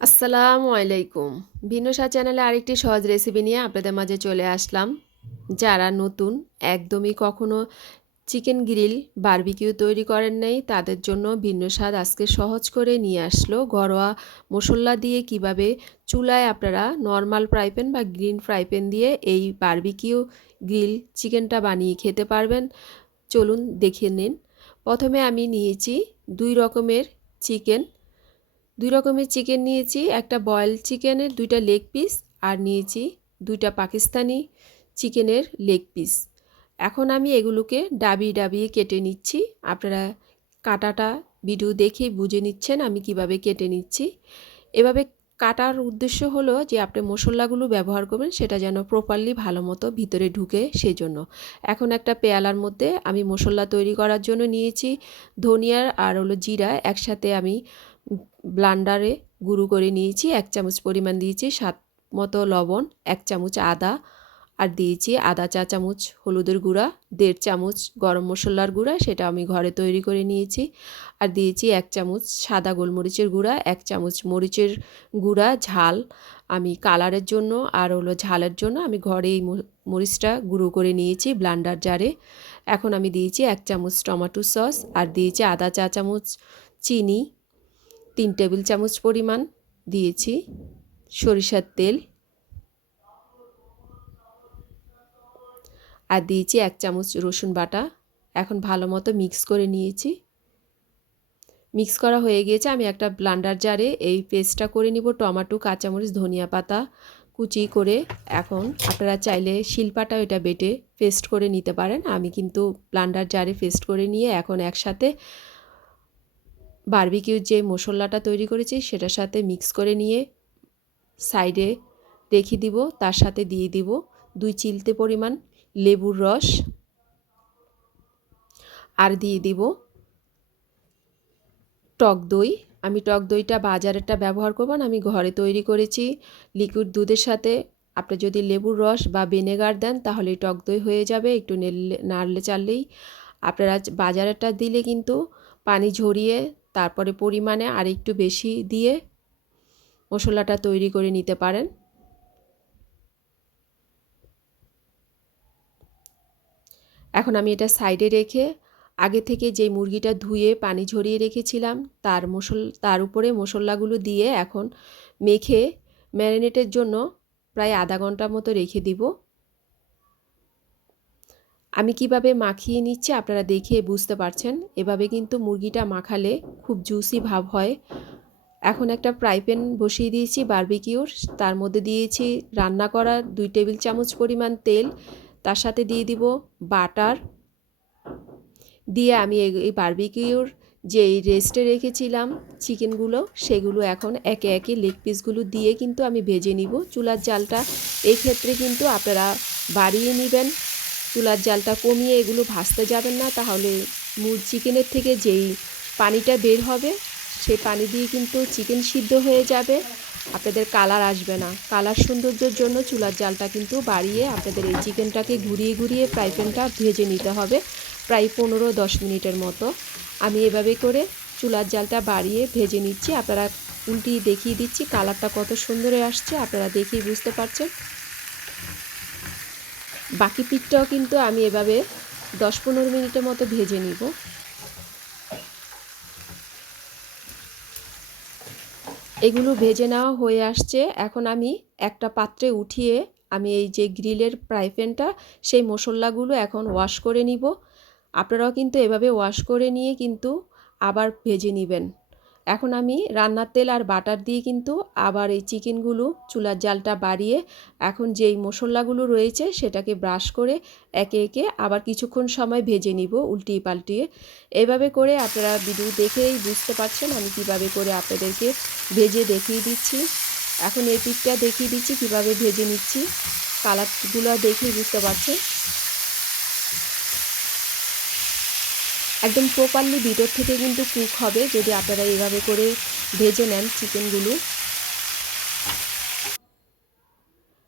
আসসালামু আলাইকুম। ভিন্নসা চ্যানেলে আরেকটি সহজ রেসিপি নিয়ে আপনাদের মাঝে চলে আসলাম। যারা নতুন, একদমই কখনো চিকেন গ্রিল বারবিকিউ তৈরি করেন নাই, তাদের জন্য ভিন্ন স্বাদ আজকে সহজ করে নিয়ে আসলো। ঘরোয়া মশলা দিয়ে কীভাবে চুলায় আপনারা নর্মাল ফ্রাই প্যান বা গ্রিন ফ্রাই প্যান দিয়ে এই বারবিকিউ গ্রিল চিকেনটা বানিয়ে খেতে পারবেন। চলুন দেখে নিন। প্রথমে আমি নিয়েছি দুই রকমের চিকেন দুই রকমের চিকেন নিয়েছি, একটা বয়েল চিকেনের দুইটা লেগ পিস আর নিয়েছি দুইটা পাকিস্তানি চিকেনের লেগ পিস এখন আমি এগুলোকে ডাবি ডাবিয়ে কেটে নিচ্ছি। আপনারা কাটাটা ভিডিও দেখেই বুঝে নিচ্ছেন আমি কীভাবে কেটে নিচ্ছি। এভাবে কাটার উদ্দেশ্য হলো যে আপনি মশলাগুলো ব্যবহার করবেন, সেটা যেন প্রপারলি ভালো মতো ভিতরে ঢুকে সেই জন্য এখন একটা পেয়ালার মধ্যে আমি মশলা তৈরি করার জন্য নিয়েছি ধনিয়ার আর হলো জিরা। একসাথে আমি ব্লান্ডারে গুঁড়ো করে নিয়েছি, এক চামচ পরিমাণ দিয়েছি স্বাদ মতো লবণ, এক চামচ আদা, আর দিয়েছি আদা চা চামচ হলুদের গুঁড়া, দেড় চামচ গরম মশলার গুঁড়া, সেটা আমি ঘরে তৈরি করে নিয়েছি, আর দিয়েছি এক চামচ সাদা গোলমরিচের গুঁড়া, এক চামচ মরিচের গুঁড়া, ঝাল আমি কালারের জন্য আর হলো ঝালের জন্য আমি ঘরে এই মরিচটা গুঁড়ো করে নিয়েছি ব্লান্ডার জারে। এখন আমি দিয়েছি এক চামচ টমেটো সস, আর দিয়েছি আদা চা চামচ চিনি তিন টেবিল চামচ পরিমাণ দিয়েছি সরিষার তেল। আর দিয়েছি এক চামচ রসুন বাটা। এখন ভালো মতো মিক্স করে নিয়েছি। মিক্স করা হয়ে গিয়েছে। আমি একটা ব্লান্ডার জারে এই পেস্টটা করে নিব। টমাটো, কাঁচামরিচ, ধনিয়া পাতা কুচি করে। এখন আপনারা চাইলে শিলপাটা এটা বেটে পেস্ট করে নিতে পারেন। আমি কিন্তু ব্লান্ডার জারে পেস্ট করে নিয়ে এখন একসাথে বারবিকিউর যে মশলাটা তৈরি করেছি সেটার সাথে মিক্স করে নিয়ে সাইডে রেখে দিব, তার সাথে দিয়ে দিব দুই চিলতে পরিমাণ লেবুর রস আর দিয়ে দিব টক দই। আমি টক দইটা বাজারেরটা ব্যবহার করব না, আমি ঘরে তৈরি করেছি লিকুইড দুধের সাথে। আপনি যদি লেবুর রস বা ভিনেগার দেন তাহলে টক দই হয়ে যাবে, একটু নেড়লে নাড়লে চাললেই আপনারা বাজারেরটা দিলে কিন্তু পানি ঝরিয়ে তারপরে পরিমাণে আর একটু বেশি দিয়ে মশলাটা তৈরি করে নিতে পারেন। এখন আমি এটা সাইডে রেখে আগে থেকে যে মুরগিটা ধুয়ে পানি ঝরিয়ে রেখেছিলাম, তার মশল, তার উপরে মশলাগুলো দিয়ে এখন মেখে ম্যারিনেটের জন্য প্রায় আধা ঘণ্টার মতো রেখে দিব। আমি কীভাবে মাখিয়ে নিচ্ছি আপনারা দেখে বুঝতে পারছেন। এভাবে কিন্তু মুরগিটা মাখালে খুব জুসি ভাব হয়। এখন একটা ফ্রাই প্যান বসিয়ে দিয়েছি বারবিকিউর তার মধ্যে দিয়েছি রান্না করা দুই টেবিল চামচ পরিমাণ তেল। তার সাথে দিয়ে দিব বাটার দিয়ে আমি এই বারবিকিউর যে রেস্টে রেখেছিলাম চিকেনগুলো সেগুলো এখন একে একে লেগ পিসগুলো দিয়ে কিন্তু আমি ভেজে নিব। চুলার জালটা এই ক্ষেত্রে কিন্তু আপনারা বাড়িয়ে নেবেন। চুলার জালটা কমিয়ে এগুলো ভাজতে যাবেন না, তাহলে মুর চিকেনের থেকে যেই পানিটা বের হবে সেই পানি দিয়ে কিন্তু চিকেন সিদ্ধ হয়ে যাবে। আপনাদের কালার আসবে না। কালার সৌন্দর্যের জন্য চুলার জালটা কিন্তু বাড়িয়ে আপনাদের এই চিকেনটাকে ঘুরিয়ে ঘুরিয়ে ফ্রাই প্যানটা ভেজে নিতে হবে প্রায় পনেরো দশ মিনিটের মতো। আমি এভাবে করে চুলার জালটা বাড়িয়ে ভেজে নিচ্ছি। আপনারা উল্টি দেখিয়ে দিচ্ছি, কালারটা কত সুন্দর আসছে, আপনারা দেখেই বুঝতে পারছেন। বাকি পিঠটাও কিন্তু আমি এভাবে দশ পনেরো মিনিটের মতো ভেজে নিব। এগুলো ভেজে নেওয়া হয়ে আসছে। এখন আমি একটা পাত্রে উঠিয়ে আমি এই যে গ্রিলের প্রাইপ্যানটা সেই মশলাগুলো এখন ওয়াশ করে নিব। আপনারাও কিন্তু এভাবে ওয়াশ করে নিয়ে কিন্তু আবার ভেজে নেবেন। এখন আমি রান্নার তেল আর বাটার দিয়ে কিন্তু আবার এই চিকেনগুলো চুলার জালটা বাড়িয়ে এখন যেই মশলাগুলো রয়েছে সেটাকে ব্রাশ করে একে একে আবার কিছুক্ষণ সময় ভেজে নিব উল্টিয়ে পাল্টিয়ে। এভাবে করে আপনারা ভিডিও দেখেই বুঝতে পারছেন আমি কীভাবে করে আপনাদেরকে ভেজে দেখিয়ে দিচ্ছি। এখন এই পিকটা দেখিয়ে দিচ্ছি, কীভাবে ভেজে নিচ্ছি। কালারগুলো দেখেই বুঝতে পারছেন। একদম প্রপারলি ভিতর থেকে কিন্তু কুক হবে, যদি আপনারা এভাবে করে ভেজে নেন চিকেনগুলো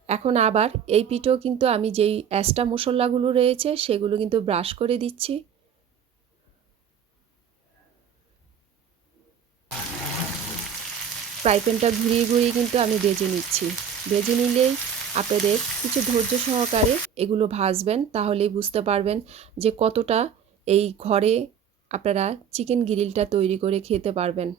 এখন আবার এই পিঠেও কিন্তু আমি যেই অ্যাস্টা মশলাগুলো রয়েছে, সেগুলো কিন্তু ব্রাশ করে দিচ্ছি। ফ্রাই প্যানটা ঘুরিয়ে ঘুরিয়ে কিন্তু আমি ভেজে নিচ্ছি। ভেজে নিলেই আপনাদের কিছু ধৈর্য সহকারে এগুলো ভাজবেন, তাহলেই বুঝতে পারবেন যে কতটা এই ঘরে আপনারা চিকেন গ্রিলটা তৈরি করে খেতে পারবেন।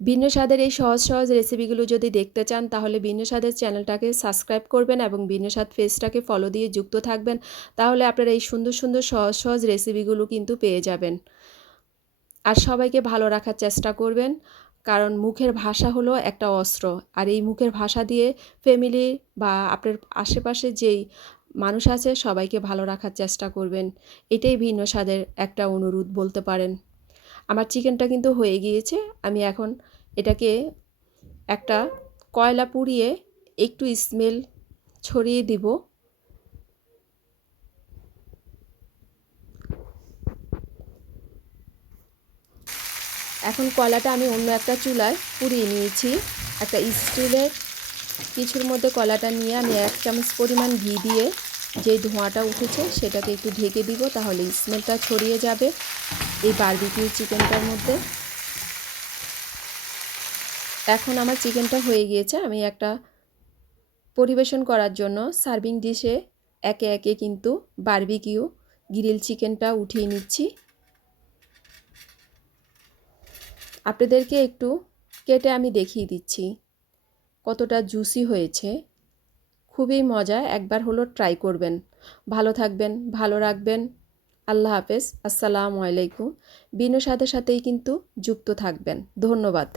ভিন্ন স্বাদের এই সহজ সহজ রেসিপিগুলো যদি দেখতে চান, তাহলে ভিন্ন স্বাদের চ্যানেলটাকে সাবস্ক্রাইব করবেন এবং ভিন্ন স্বাদ পেজটাকে ফলো দিয়ে যুক্ত থাকবেন। তাহলে আপনারা এই সুন্দর সুন্দর সহজ সহজ রেসিপিগুলো কিন্তু পেয়ে যাবেন। আর সবাইকে ভালো রাখার চেষ্টা করবেন, কারণ মুখের ভাষা হলো একটা অস্ত্র। আর এই মুখের ভাষা দিয়ে ফ্যামিলি বা আপনার আশেপাশে যেই মানুষ আছে, সবাইকে ভালো রাখার চেষ্টা করবেন। এটাই ভিন্ন স্বাদের একটা অনুরোধ বলতে পারেন। আমার চিকেনটা কিন্তু হয়ে গিয়েছে। আমি এখন এটাকে একটা কয়লা পুড়িয়ে একটু স্মেল ছড়িয়ে দিব। এখন কলাটা আমি অন্য একটা চুলায় পুড়িয়ে নিয়েছি। একটা স্টিলের কিছুর মধ্যে কলাটা নিয়ে আমি এক চামচ পরিমাণ ঘি দিয়ে যে ধোঁয়াটা উঠেছে সেটাকে একটু ঢেকে দিব, তাহলে স্মেলটা ছড়িয়ে যাবে এই বারবিকিউ চিকেনটার মধ্যে। এখন আমার চিকেনটা হয়ে গিয়েছে, আমি একটা পরিবেশন করার জন্য সার্ভিং ডিশে একে একে কিন্তু বারবিকিউ গ্রিল চিকেনটা উঠিয়ে নিচ্ছি। আপনাদেরকে একটু কেটে আমি দেখিয়ে দিচ্ছি কতটা জুসি হয়েছে। খুবই মজা একবার হলো ট্রাই করবেন। ভালো থাকবেন, ভালো রাখবেন। আল্লাহ হাফেজ, আসসালামু আলাইকুম। বিনোর সাথে সাথেই কিন্তু যুক্ত থাকবেন। ধন্যবাদ।